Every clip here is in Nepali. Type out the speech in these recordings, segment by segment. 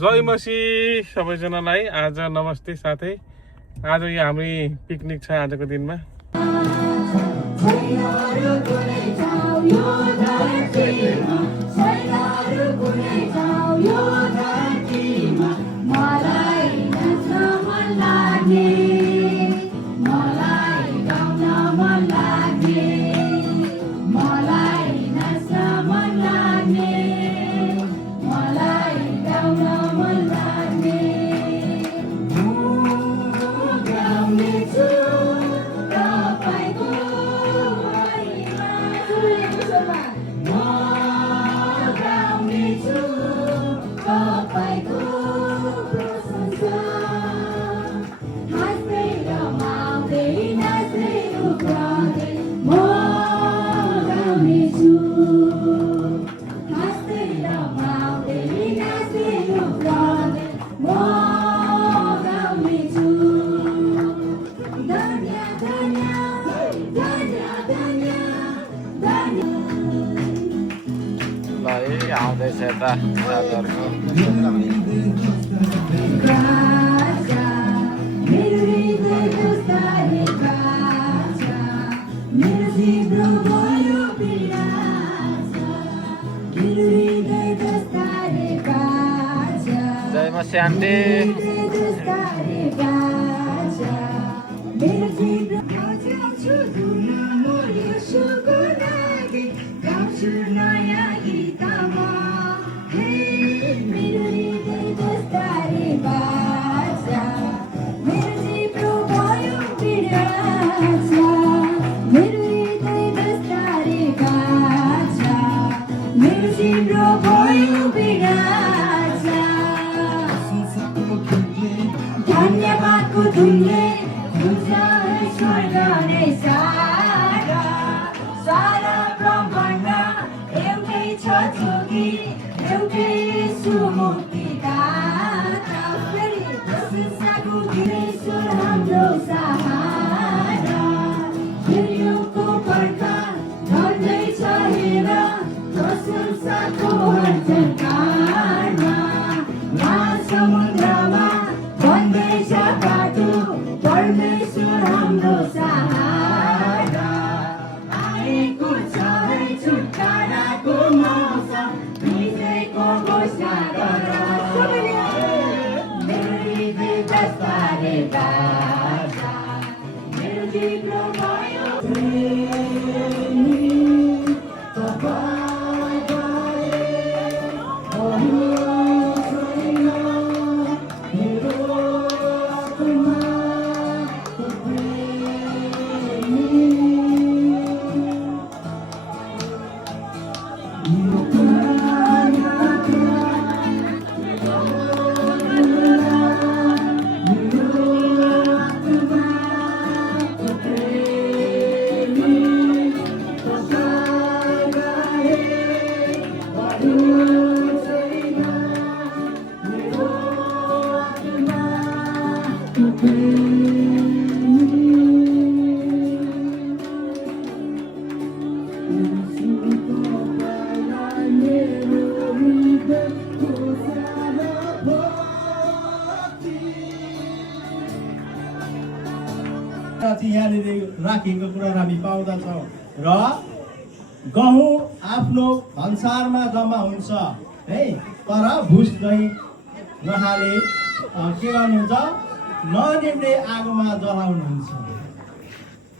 जय मसी सबैजनालाई आज नमस्ते साथै। आज यो हाम्रो पिकनिक छ आजको दिनमा। आउँदैछ यता साथीहरूको जय मसी आन्टी। धन्यवादको धुनले स्वर्ग नै सारा सारा ब्रह्माण्ड एउटै छ जोगी एउटै सुमुक्तिदाता प्रशंसाको ईश्वर हाम्रो सहारा हृदयको पर्खा गर्दैछ हेर प्रशंसाको हर्षकारमा महासमुद्रमा बन्दैछ बाटो परमेश्वर हाम्रो सहारा आएको छ है छुटकाराको मौसम विजयको घोषणा गर मेरो हृदय जसबारे बाजा मेरो जिब्रो भयो यहाँनिर राखिएको कुरा हामी पाउँदछौँ र गहुँ आफ्नो भन्सारमा जम्मा हुन्छ है, तर भुस चाहिँ उहाँले के गर्नुहुन्छ ननिम्ने आगोमा जलाउनुहुन्छ।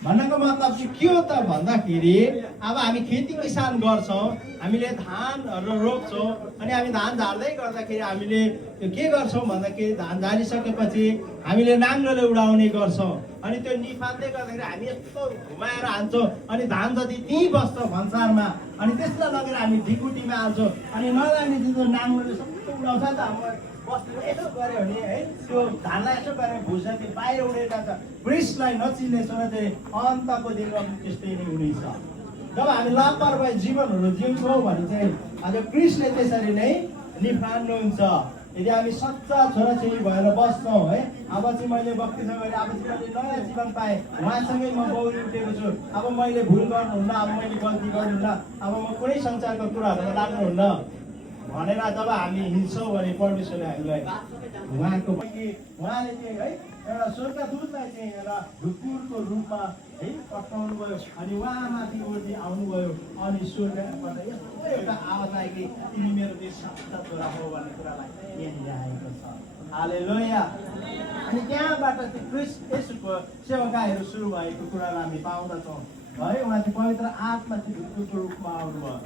भन्नको मतलब चाहिँ के हो त भन्दाखेरि अब हामी खेती किसान गर्छौँ, हामीले धानहरू रोप्छौँ अनि हामी धान झार्दै गर्दाखेरि हामीले के गर्छौँ भन्दाखेरि धान झारिसकेपछि हामीले नाङ्गोले उडाउने गर्छौँ अनि त्यो निफाल्दै गर्दाखेरि हामी यस्तो घुमाएर हान्छौँ अनि धान जति त्यहीँ बस्छ भन्सारमा अनि त्यसलाई लगेर हामी ढिकुटीमा हाल्छौँ अनि नजाने त्यो नाङ्गोले सबै उडाउँछ त हाम्रो बस्तीमा यसो गऱ्यो भने है त्यो धानलाई यसो गरेर भुस जति बाहिर उडेर जान्छ वृषलाई नचिन्नेछ चाहिँ अन्तको दिनमा त्यस्तै नै हुनेछ। जब हामी लापरवाही जीवनहरू जिउँछौँ भने चाहिँ आज कृष्णले त्यसरी नै निफाल्नुहुन्छ। यदि हामी सच्चा छोराछोरी भएर बस्छौँ है, अब चाहिँ मैले भक्तिसँग गरेँ, अब चाहिँ मैले नयाँ जीवन पाएँ, उहाँसँगै म बौरी उठेको छु, अब मैले भुल गर्नुहुन्न, अब मैले गल्ती गर्नुहुन्न, अब म कुनै संसारको कुराहरूमा लाग्नुहुन्न भनेर जब हामी हिँड्छौँ भने परमेश्वरले हामीलाई उहाँको उहाँले चाहिँ है एउटा स्वर्गदूतलाई चाहिँ एउटा ढुकुरको रूपमा है पठाउनु भयो अनि उहाँमाथि ओर्ली आउनुभयो अनि स्वर्गबाट यस्तो एउटा आवाज आयो कि तिमी मेरो देश साँच्चा छोरा हो भन्ने कुरालाई यहाँनिर आएको छ। हालेलुया। अनि त्यहाँबाट चाहिँ क्रिस्ट येशूको सेवाकाहरू सुरु भएको कुरालाई हामी पाउँदछौँ है। उहाँ चाहिँ पवित्र आत्मा चाहिँ ढुकुरको रूपमा आउनुभयो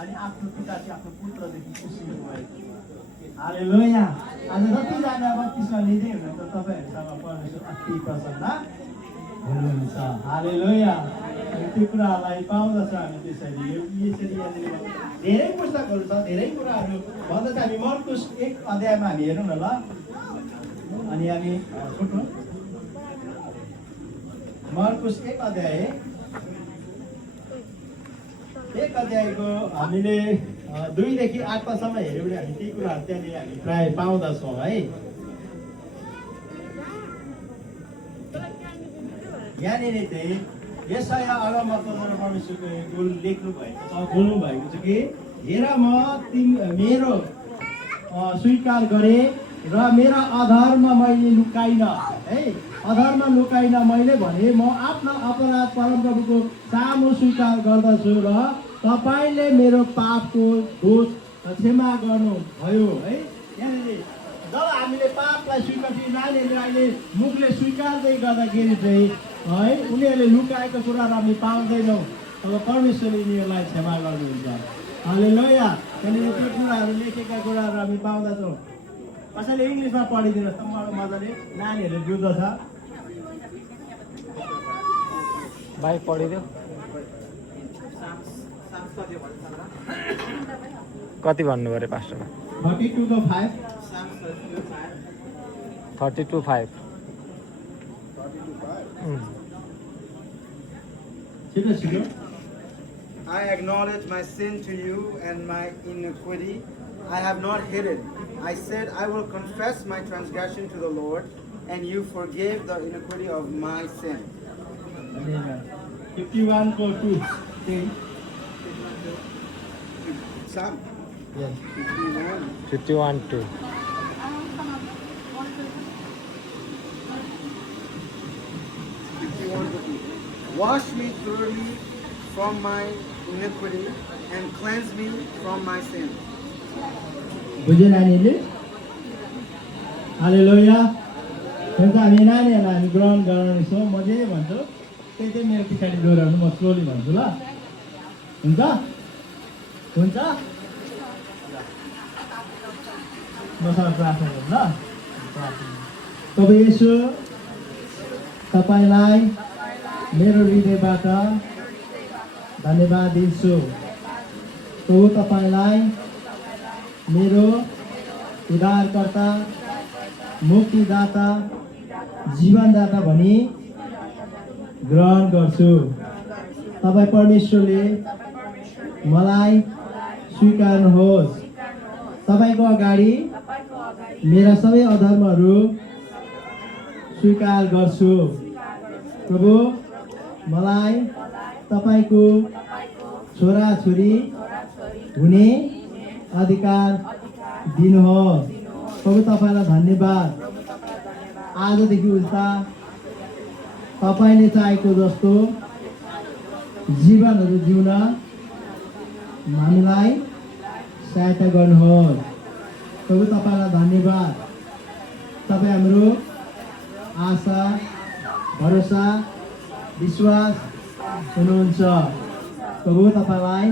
अनि आफ्नो पिता चाहिँ आफ्नो पुत्रदेखि खुसी भएको। हालेलुया। आज जतिजना बत्तिसमा लिँदै हुनुहुन्छ तपाईँहरूसँग परमेश्वर अति प्रसन्न हुनुहुन्छ। हालेलुया। अनि त्यो कुराहरूलाई पाउँदछ हामी त्यसरी यसरी यहाँनिर धेरै पुस्तकहरू छ, धेरै कुराहरू भन्दछ। हामी मर्कुस 1 अध्यायमा हामी हेरौँ न ल। अनि हामी छुट्यौँ मर्कुस 1 अध्यायको हामीले 2 देखि 8 पदसम्म हेऱ्यौँ भने हामी ती कुराहरू त्यहाँनिर हामी प्राय पाउँदछौँ है। यहाँनिर चाहिँ यशाया अगमवक्ताद्वारा परमेश्वरको लेख्नु भएको छ, बोल्नु भएको छ कि हेर म मेरो स्वीकार गरेँ र मेरो अधर्म मैले लुकाइन है। अधर्म लुकाइन मैले भने म आफ्नो अपराध परमप्रभुको सामु स्वीकार गर्दछु र तपाईँले मेरो पापको दोष क्षमा गर्नुभयो है। यहाँनिर जब हामीले पापलाई स्वीकार नानीहरूले अहिले मुखले स्वीकार्दै गर्दाखेरि चाहिँ है उनीहरूले लुकाएको कुराहरू हामी पाउँदैनौँ। अब परमेश्वरले यिनीहरूलाई क्षमा गर्नुहुन्छ। हालेलुया। त्यहाँनिर त्यो कुराहरू लेखेका कुराहरू हामी पाउँदछौँ। कसैले इङ्ग्लिसमा पढिदिनुहोस् त मलाई मजाले, नानीहरूले बुझ्दछ। भाइ पढिदियो कति भन्नु पऱ्यो पास्टरलाई? 32:5 32:5 छिटो छिटो। I acknowledge my sin to you and my iniquity. I have not hidden. I said, I will confess my transgression to the Lord, and you forgave the iniquity of my sin. 51:2 Psalm Yes. 51:2 Wash me thoroughly from my iniquity and cleanse me from my sin. बुझ्यो नानीहरूले? हालेलुया। हुन्छ हामी नानीहरूलाई हामी ग्रहण गराउनेछौँ। म जे भन्छु त्यही चाहिँ मेरो पछाडि दोहोऱ्याउनु, म स्लोली भन्छु ल। हुन्छ हुन्छ मसँग प्रार्थना गरौँ ल। प्रभु येशू तपाईँलाई मेरो हृदयबाट धन्यवाद दिन्छु। प्रभु तपाईँलाई मेरो उद्धारकर्ता, मुक्तिदाता, जीवनदाता भनी ग्रहण गर्छु। तपाईँ परमेश्वरले मलाई स्वीकार्नुहोस्। तपाईँको अगाडि मेरा सबै अधर्महरू स्वीकार गर्छु। प्रभु मलाई तपाईँको छोराछोरी हुने अधिकार दिनुहोस्। प्रभु तपाईँलाई धन्यवाद। आजदेखि उता तपाईँले चाहेको जस्तो जीवनहरू जिउन हामीलाई सहायता गर्नुहोस्। प्रभु तपाईँलाई धन्यवाद। तपाईँ हाम्रो आशा, भरोसा, विश्वास हुनुहुन्छ। प्रभु तपाईँलाई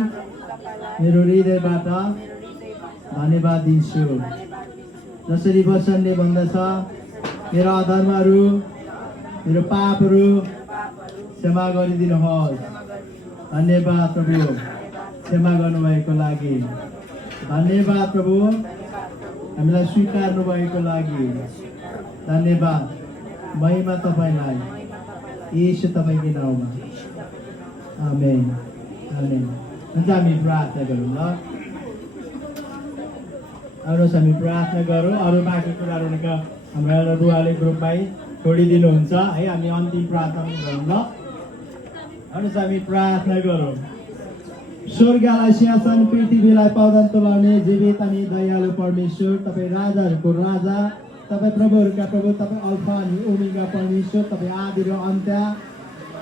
मेरो हृदयबाट धन्यवाद दिन्छु। जसरी वचनले भन्दछ मेरो अधर्महरू, मेरो पापहरू क्षमा गरिदिनुहोस्। धन्यवाद प्रभु क्षमा गर्नुभएको लागि। धन्यवाद प्रभु हामीलाई स्वीकार्नु भएको लागि। धन्यवाद। महिमा तपाईँलाई येशू तपाईँको नाउँमा। आमेन आमेन। हुन्छ हामी प्रार्थना गरौँ ल। अरू हामी प्रार्थना गरौँ। अरू बाँकी कुराहरू हाम्रो एउटा बुवाले ग्रुपमै छोडिदिनुहुन्छ है। हामी अन्तिम प्रार्थना गरौँ ल। अरू हामी प्रार्थना गरौँ। स्वर्गलाई सिंहासन पृथ्वीलाई पावदान तुलाउने जीवित अनि दयालु परमेश्वर तपाईँ राजाहरूको राजा तपाईँ प्रभुहरूका प्रभु तपाईँ अल्फा अनि ओमेगा परमेश्वर तपाईँ आदि र अन्त्य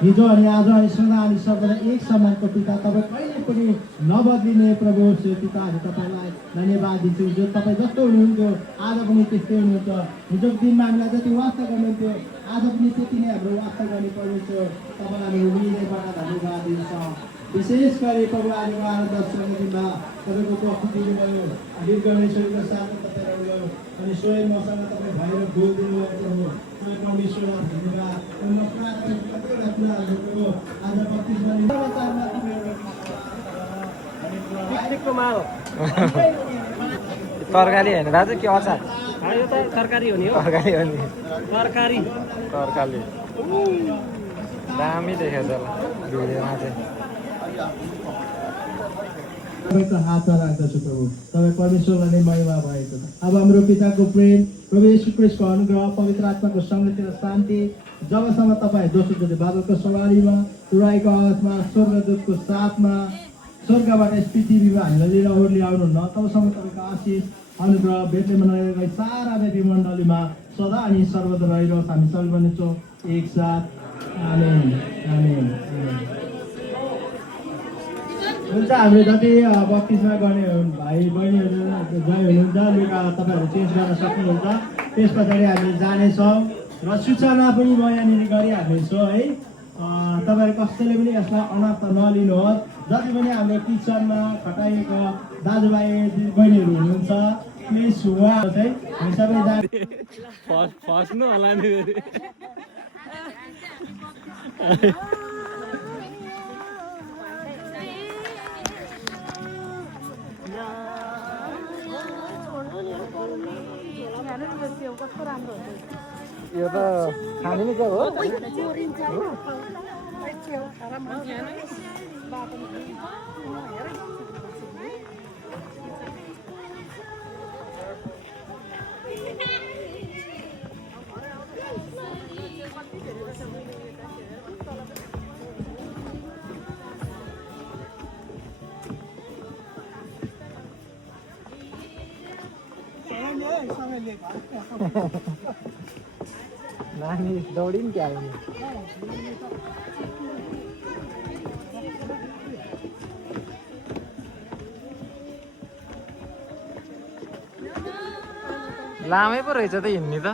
हिजो अनि आज अनि सदा अनि सर्वदा एक समानको पिता तपाईँ कहिले पनि नबदलिने प्रभु पिता हामी तपाईँलाई धन्यवाद दिन्छौँ जो तपाईँ जस्तो हुनुहुन्थ्यो आज पनि त्यस्तै हुनुहुन्छ हिजोको दिनमा हामीलाई जति वास्ता गर्नुहुन्थ्यो आज पनि त्यति नै हाम्रो वास्ता गर्ने परमेश्वर तपाईँलाई हामी हृदयबाट धन्यवाद दिन्छौँ विशेष गरी प्रभु आज उहाँहरू दर्शनको दिनमा तपाईँको प्रस्तुत दिनुभयो गीत गणेश्वरको साथमा तपाईँ रहनुभयो अनि स्वयं मसँग तपाईँ भएर बोलिदिनु भयो प्रभु परमेश्वरलाई धन्यवाद म प्रार्थना कतिवटा कुराहरू प्रभु आज 32 मा तरकारी होइन दाजु के अचार यो त तरकारी हो नि हो तरकारी हो नि तरकारी तरकारी दामी देखेछ होला भिडियोमा चाहिँ तपाईँको हातमा राख्दछु प्रभु तपाईँ परमेश्वरलाई नै महिमा भएको छ अब हाम्रो पिताको प्रेम प्रभु येशू ख्रीष्टको अनुग्रह पवित्र आत्माको संगति र शान्ति जबसम्म तपाईँ दोस्रो चोटि बादलको सवारीमा तुराईको आवाजमा स्वर्गदूतको साथमा स्वर्गबाट यस पृथ्वीमा हामीलाई लिएर ओर्ली आउनुहुन्न तबसम्म तपाईँको आशिष अनुग्रह भेटले मनाइरहेको सारा देवी मण्डलीमा सदा अनि सर्वदा रहिरहोस् हामी सबै भनिन्छौँ एकसाथ आमेन आमेन हुन्छ हामीले जति बत्तिसमा गर्ने भाइ बहिनीहरू जय हुनुहुन्छ लुगा तपाईँहरू चेन्ज गर्न सक्नुहुन्छ त्यस पछाडि हामी जानेछौँ र सूचना पनि म यहाँनिर गरिहाल्नेछु है तपाईँहरू कसैले पनि यसलाई अनाथ नलिनुहोस् जति पनि हाम्रो किचनमा खटाइएको दाजुभाइ बहिनीहरू हुनुहुन्छ प्लिज उहाँ चाहिँ हामी सबैजना फस्नु होला नि यो त खाने नि क्या हो नानी दौडिन् क्या आउने लामै पो रहेछ त हिँड्ने त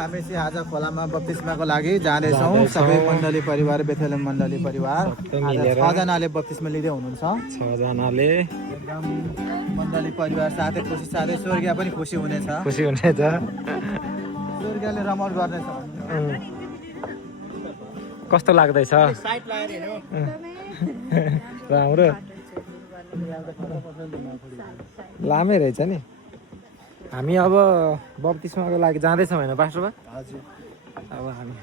हामी चाहिँ आज खोलामा बत्तिस्माको लागि जाँदैछौँ सबै मण्डली परिवार बेथेलेम मण्डली परिवार आज 6 जनाले बत्तिस्मा लिँदै हुनुहुन्छ 6 जनाले एकदम मण्डली परिवार साथै खुसी साथै स्वर्गीय पनि खुसी हुनेछ खुसी हुनेछ स्वर्गीयले रमाइलो गर्नेछ कस्तो लाग्दैछ राम्रो लामै रहेछ नि हामी अब बत्तिस्माको लागि जाँदैछौँ होइन पास्टर बा हजुर अब हामी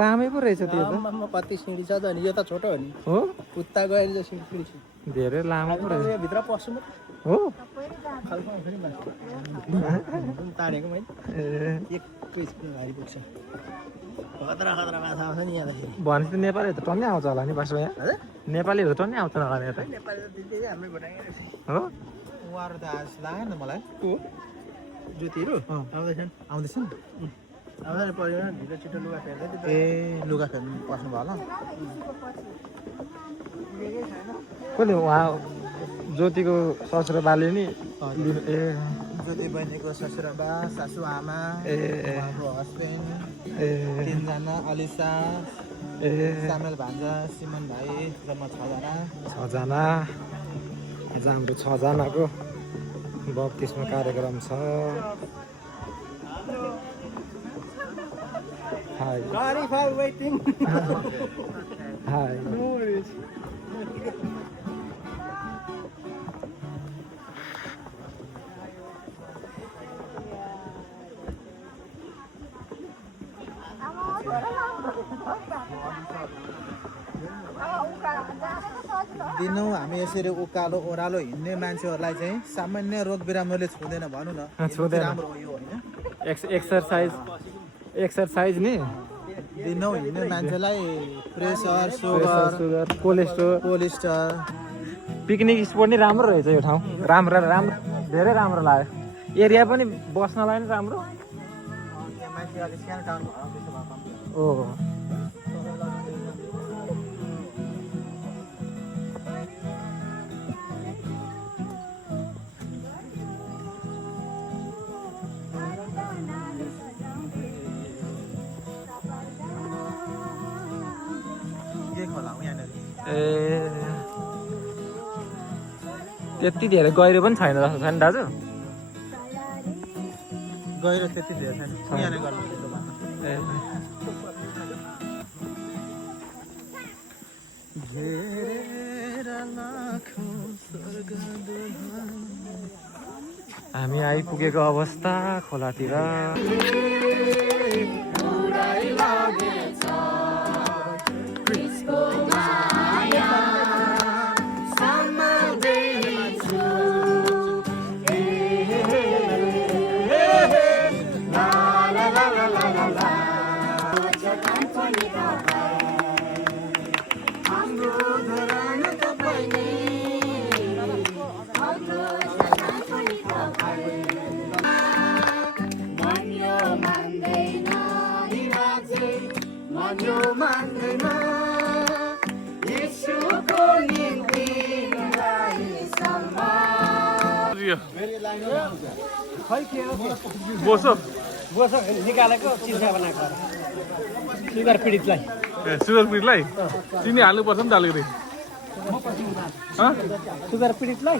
लामै पो रहेछ त्यो त कति सिँढी छ त नि यो त छोटो हो नि हो उत्ता गएर जो सिँढी छ धेरै लामो पो रहेछ भित्र पस्छु म हो खालको फेरि मान्छे तानेको मैले एककै स्कुल भारी पुग्छ खतरा खतरा माछा आउँछ नि यहाँ भनेपछि त नेपाली त टन्नै आउँछ होला नि पास्टर यहाँ नेपालीहरू टन्नै आउँछ होला नि यता नेपाली त दिँदै हाम्रै भोटाइ हो उहाँहरू त आज लाग्यो नि मलाई ज्योतिहरू आउँदैछन् आउँदैछन् आउँदैन परिवार ढिलो छिटो लुगा फेर्दै ए लुगा फेर्नु पस्नु भयो होला कसले उहाँ ज्योतिको ससुरा बाले नि लिनु ए ज्योति बहिनीको ससुराबा सासु आमा ए उहाँको हस्बेन्ड ए 3 जना अलिसा ए सामेल भान्जा सिमन भाइ जम्मा 6 जना 6 जना आज हाम्रो 6 जनाको बत्तिस्मा कार्यक्रम छ high Sorry for waiting. High No worries. दिनौँ हामी यसरी उकालो ओह्रालो हिँड्ने मान्छेहरूलाई चाहिँ सामान्य रोग बिरामीले छुँदैन भनौँ न। छुँदैन। राम्रो हो यो होइन। एक्सरसाइज नि दिनौँ हिँड्ने मान्छेलाई pressure pressure sugar cholesterol picnic spot नि राम्रो रहेछ यो ठाउँ राम्रो धेरै राम्रो लाग्यो एरिया पनि बस्नलाई नि राम्रो मान्छे अलिक सानो टाउन भयो त्यसो भए कम्ती हुन्छ। ओ के खोला हो यहाँनिर? ए त्यति धेरै गहिरो पनि छैन जस्तो छ नि दाजु गहिरो त्यति धेरै छैन। यहाँनिर गर्नु त्यसो भए। ए हामी आइपुगेको अवस्था खोलातिर बोसो बोसो निकालेको चिन्सा बनाएको सुगर पीडितलाई सुगर पीडितलाई चिनी हाल्नुपर्छ नि त अलिकति सुगर पीडितलाई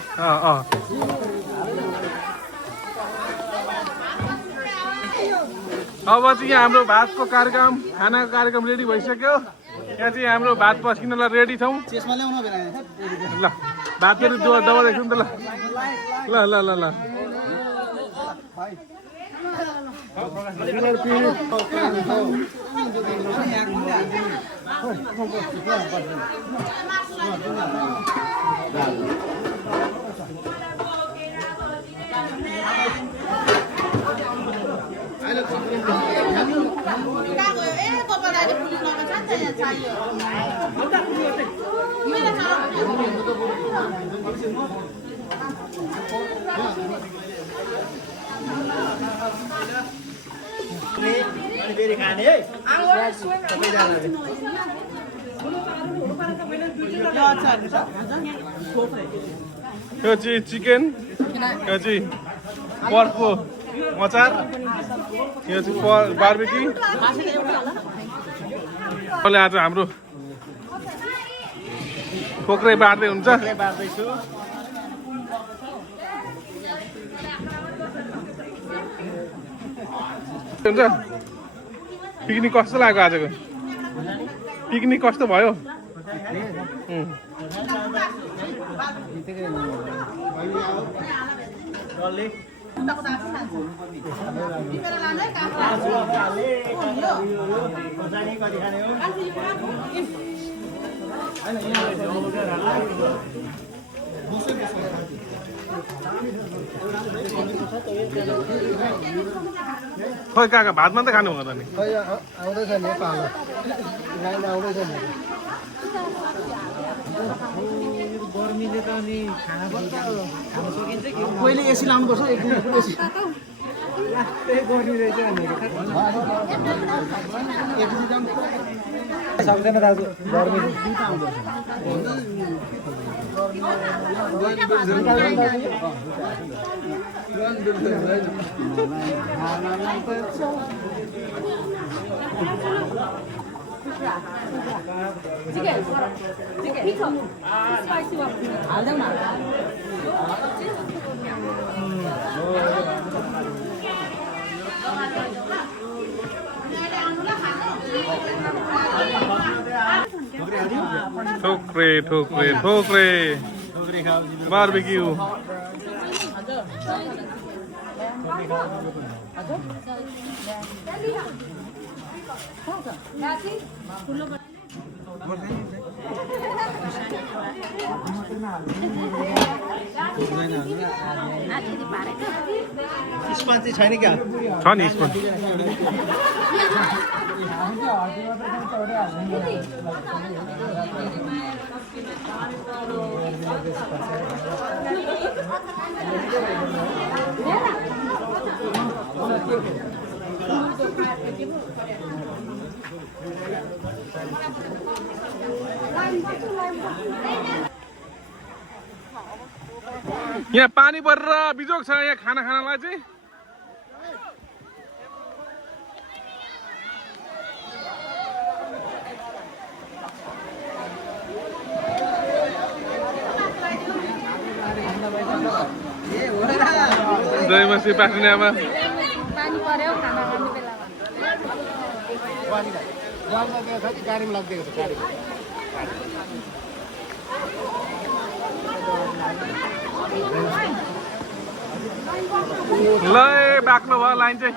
अब चाहिँ यहाँ हाम्रो भातको कार्यक्रम खानाको कार्यक्रम रेडी भइसक्यो यहाँ चाहिँ हाम्रो भात पस्किनलाई रेडी छौँ ल भात फेरि दबाउँदैछु नि त ल ल ल ल यो चाहिँ चिकन यो चाहिँ पर्कको अचार यो चाहिँ बार्बेक्यू आज हाम्रो खोक्रै बार्दै हुन्छ पिकनिक कस्तो लाग्यो आजको पिकनिक कस्तो भयो खोइ काका भात मात्रै खानु हुँदैन नि आउँदैछ नि पालो लाइन आउँदैछ नि गर्मीले त अनि खाना पनि खान सकिन्छ कि पहिले एसी लाउनुपर्छ एक दिन एसी गर्मी रहेछ सक्दैन दाजु गर्मी ठोक्रे ठोक्रे ठोक्रे बार्बेक्यू स्पन्ज चाहिँ छैन क्या छ नि स्पुन यहाँ पानी परेर बिजोग छ यहाँ खाना खानलाई चाहिँ दहीमसी पाख्नेमा पानी पर्यो खाना खाने बेलामा गाडीमा लगिदिएको छ गाडी ल बाक्लो भयो लाइन चाहिँ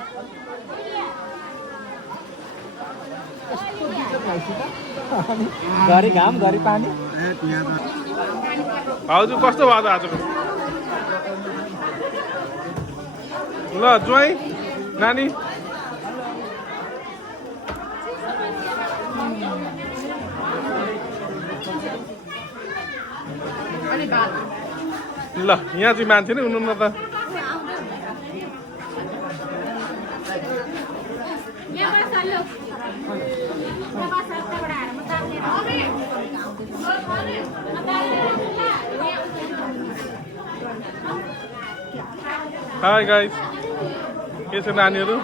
घरि घाम घरि पानी भाउजू कस्तो भयो त आजको ल ज्वाइँ नानी ल यहाँ चाहिँ मान्छे नै हुनुहुन्न त हाई गाइस के छ नानीहरू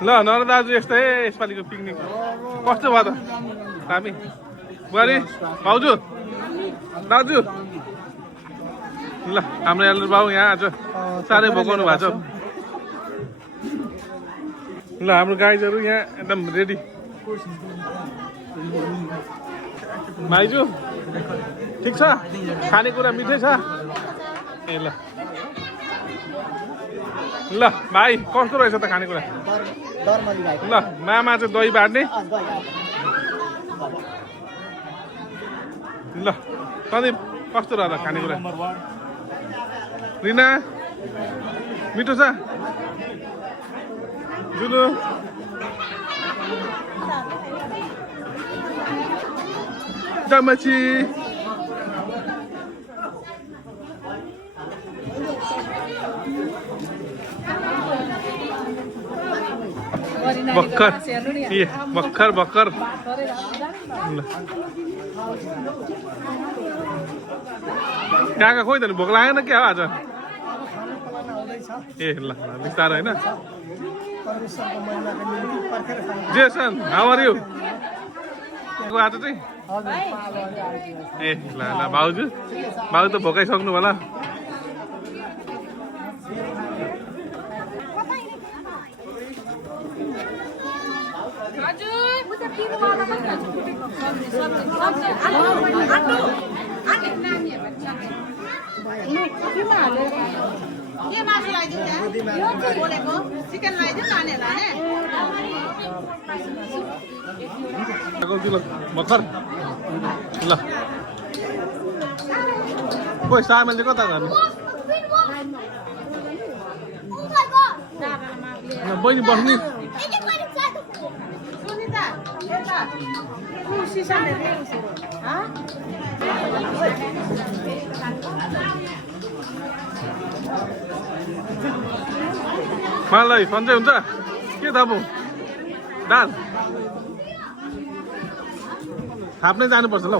ल नर दाजु यस्तै यसपालिको पिकनिक कस्तो भयो त हामी बुहारी भाउजू दाजु ल हाम्रो एल्डर बाउ यहाँ आज साह्रै भोकाउनु भएको छ ल हाम्रो गाइजहरू यहाँ एकदम रेडी भाइजू ठिक छ खानेकुरा मिठै छ ए ल ल भाइ कस्तो रहेछ त खानेकुरा ल मामा चाहिँ दही बाट्ने ल सन्दीप कस्तो रह्यो त खानेकुरा रिना मिठो छ जुलु डमची भर्खर ए भर्खर भर्खर ल कहाँ खोइ त नि भोक लागेन क्या आज ए ल बिस्तारो होइन जेसन हाउ आर यु आज चाहिँ ए ल ल भाउजू भाउजू त भोकाइसक्नु होला के मासु लगाइदिउँ त्यहाँ बोलेको चिकन लगाइदिउँ नानीहरूलाई भर्खर ल खोइ सामान चाहिँ कता जानु बहिनी बस्नु सुनिता यता सिसाले मलाई सन्चै हुन्छ के थापु दाल थाप्नै जानुपर्छ ल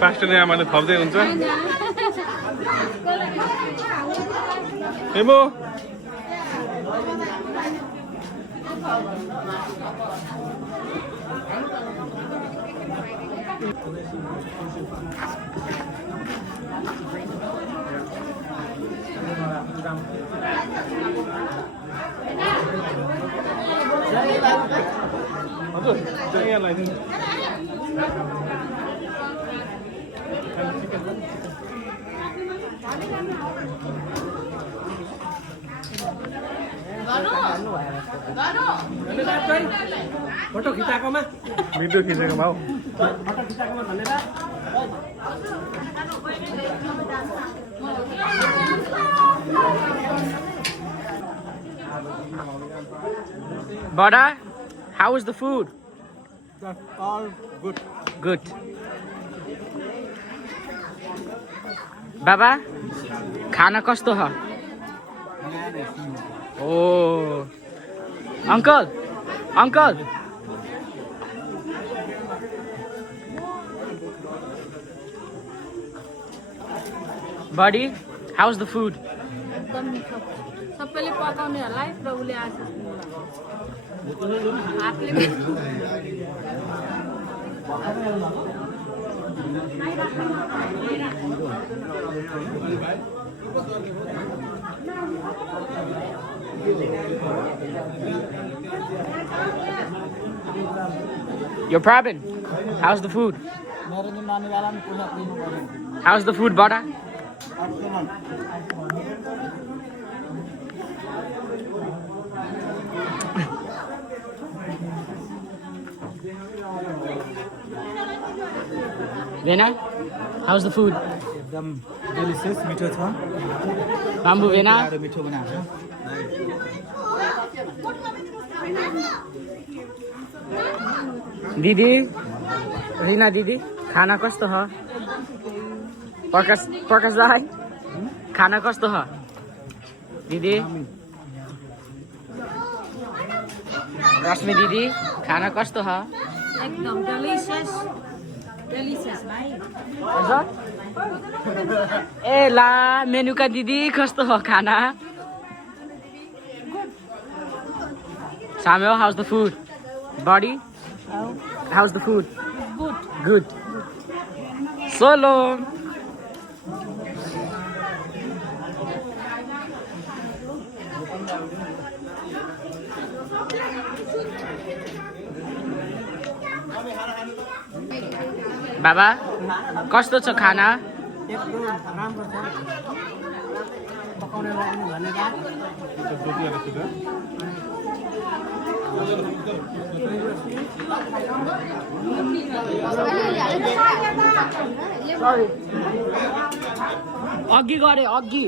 पास्टरले आमाले थप्दै हुन्छ हेमो हजुर त्यो यहाँ लगाइदिनु फोटो खिचाएकोमा भिडियो खिचेको भाउ फोटो खिचाएकोमा धन्यवाद Bada, how is the food? all good Good. Baba, खाना कस्तो छ? Oh. Uncle. Buddy, how's the food? एकदम मिठो सबैले पकाउनेहरूलाई प्रभुले आशिष दिनुभएको हातले Yo, Prabin, how's the food? How's the food, Bada? Vena, how's the food? एकदम डेलिसियस मिठो छ Bambu Vena, मिठो बनाएको दिदी, रिना दिदी, खाना कस्तो छ? प्रकाश भाइ, खाना कस्तो छ? दिदी, रश्मि दिदी, खाना कस्तो छ? एकदम डेलिसियस भाइ हजुर? ए ला मेनुका दिदी कस्तो हो खाना? Samuel, how's the food? Buddy, how's the food? Good. Solo. बाबा कस्तो छ खाना? एकदम राम्रो छ पकाउनेलाई पनि धन्यवाद अघि गरे अघि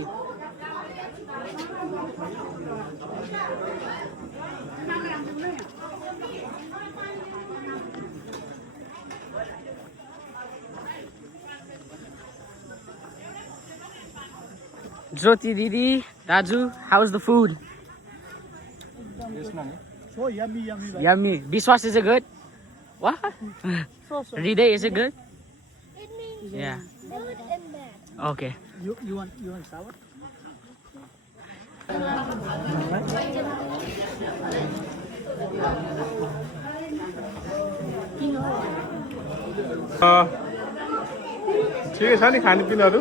Jyoti Didi, Raju, how's the food? so yummy Yummy. Biswas, is it good? What? Riday, is it good? Yeah. Okay. you want sour ठिकै छ नि खानेपिनहरू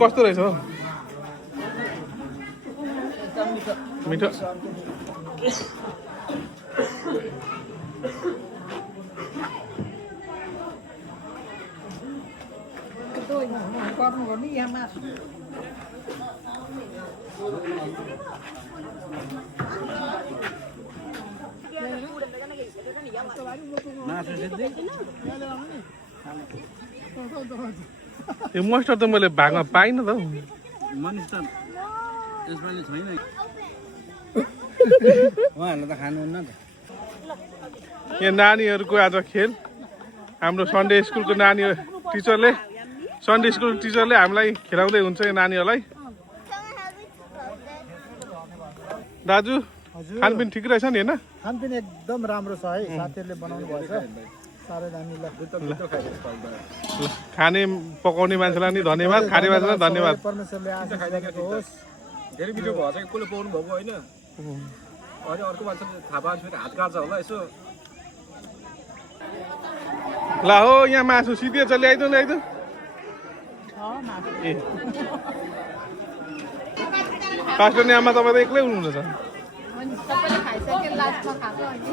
कस्तो रहेछ हो मिठो यो मस्टर त मैले भागमा पाइनँ त यहाँ नानीहरूको आज खेल हाम्रो सन्डे स्कुलको नानी टिचरले हामीलाई खेलाउँदै हुन्छ यो नानीहरूलाई दाजु खानपिन ठिक रहेछ नि होइन खानपिन एकदम राम्रो छ है साथीहरूले बनाउनु भएछ साह्रै दामी खाने पकाउने मान्छेलाई नि धन्यवाद खाने मान्छेलाई धन्यवाद परमेश्वरले आशिष गरेको होस् धेरै मिठो भएछ कि कसले पाउनु भएको होइन अनि अर्को मान्छेले थाहा पाएपछि फेरि हात काट्छ होला यसो ल हो यहाँ मासु सिधै ल्याइदिनु मासु ए पास्टर नि आमा तपाईँ त एक्लै हुनुहुन्छ त अनि सबैले खाइसके लास्टमा खाएको अनि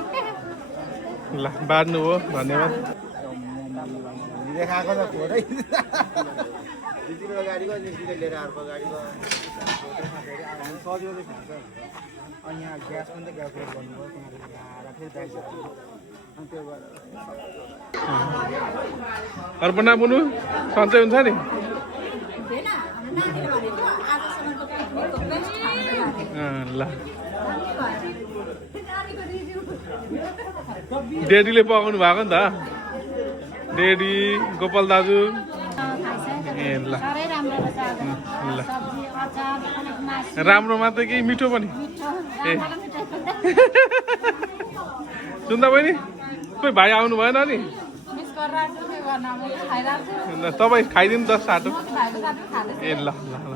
ल बाँड्नु हो धन्यवाद देखाएको त थोरै दिदीको गाडीको दिदीले लिएर अर्को गाडीको सजिलो खान्छ अनि यहाँ ग्यास पनि त क्यालकुलेट गर्नुभयो त्यहाँदेखि आएर फेरि ब्याग अनि त्यो गरेर अर्पणा बुनु सन्चै हुन्छ नि हुँदैन हाम्रो नानीले भनेको आजसम्मको पिकनिकको बेस्ट खाना ल डेडीले पकाउनु भएको नि त डेडी गोपाल दाजु ए ल साह्रै राम्रो रहेछ आज ल सब्जी अचार अलिक मासु राम्रो मात्रै कि मिठो पनि मिठो ए राम्रो मिठो सुन्दा बहिनी खोइ भाइ आउनु भएन नि मिस गरिरहेको छु के गर्नु अब खाइरहेको छु तपाईँ खाइदिनु 10 साटो भाइको साथमा खाँदैछु ए ल ल ल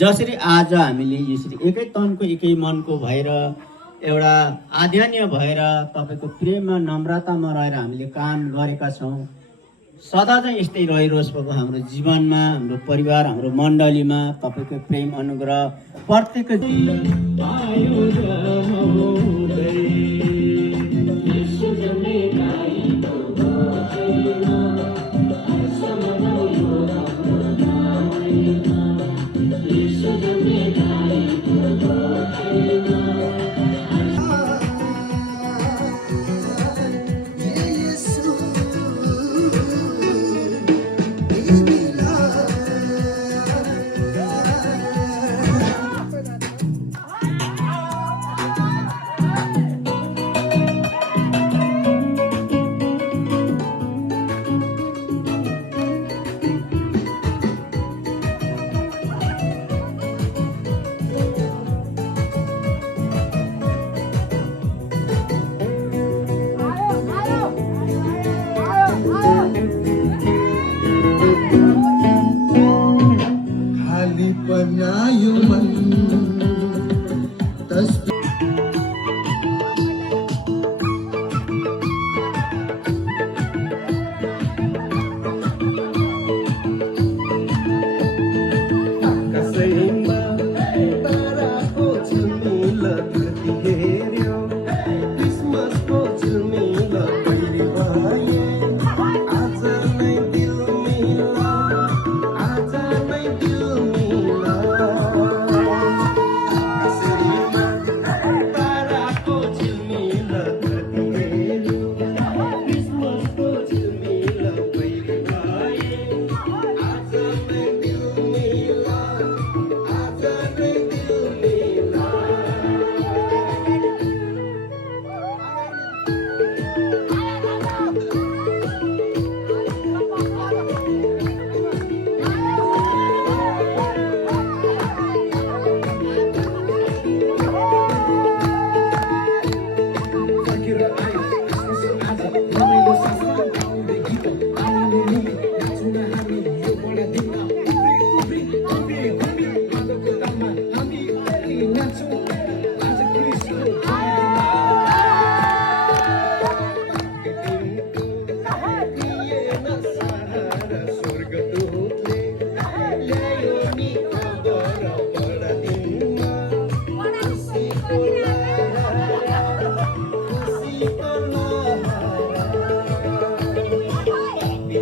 जसरी आज हामीले यसरी एकै तनको एकै मनको भएर एउटा आध्यात्य भएर तपाईँको प्रेममा नम्रतामा रहेर हामीले काम गरेका छौँ। सदा चाहिँ यस्तै रहिरोस् प्रभु हाम्रो जीवनमा, हाम्रो परिवार, हाम्रो मण्डलीमा तपाईँको प्रेम अनुग्रह प्रत्येक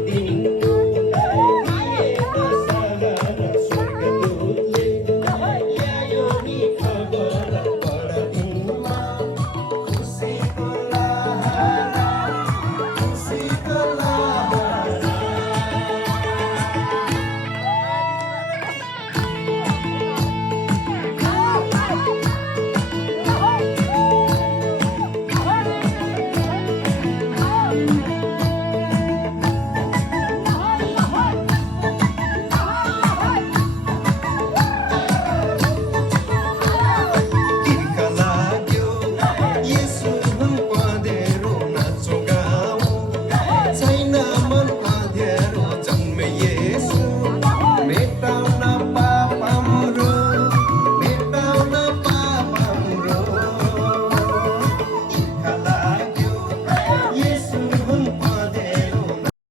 दिन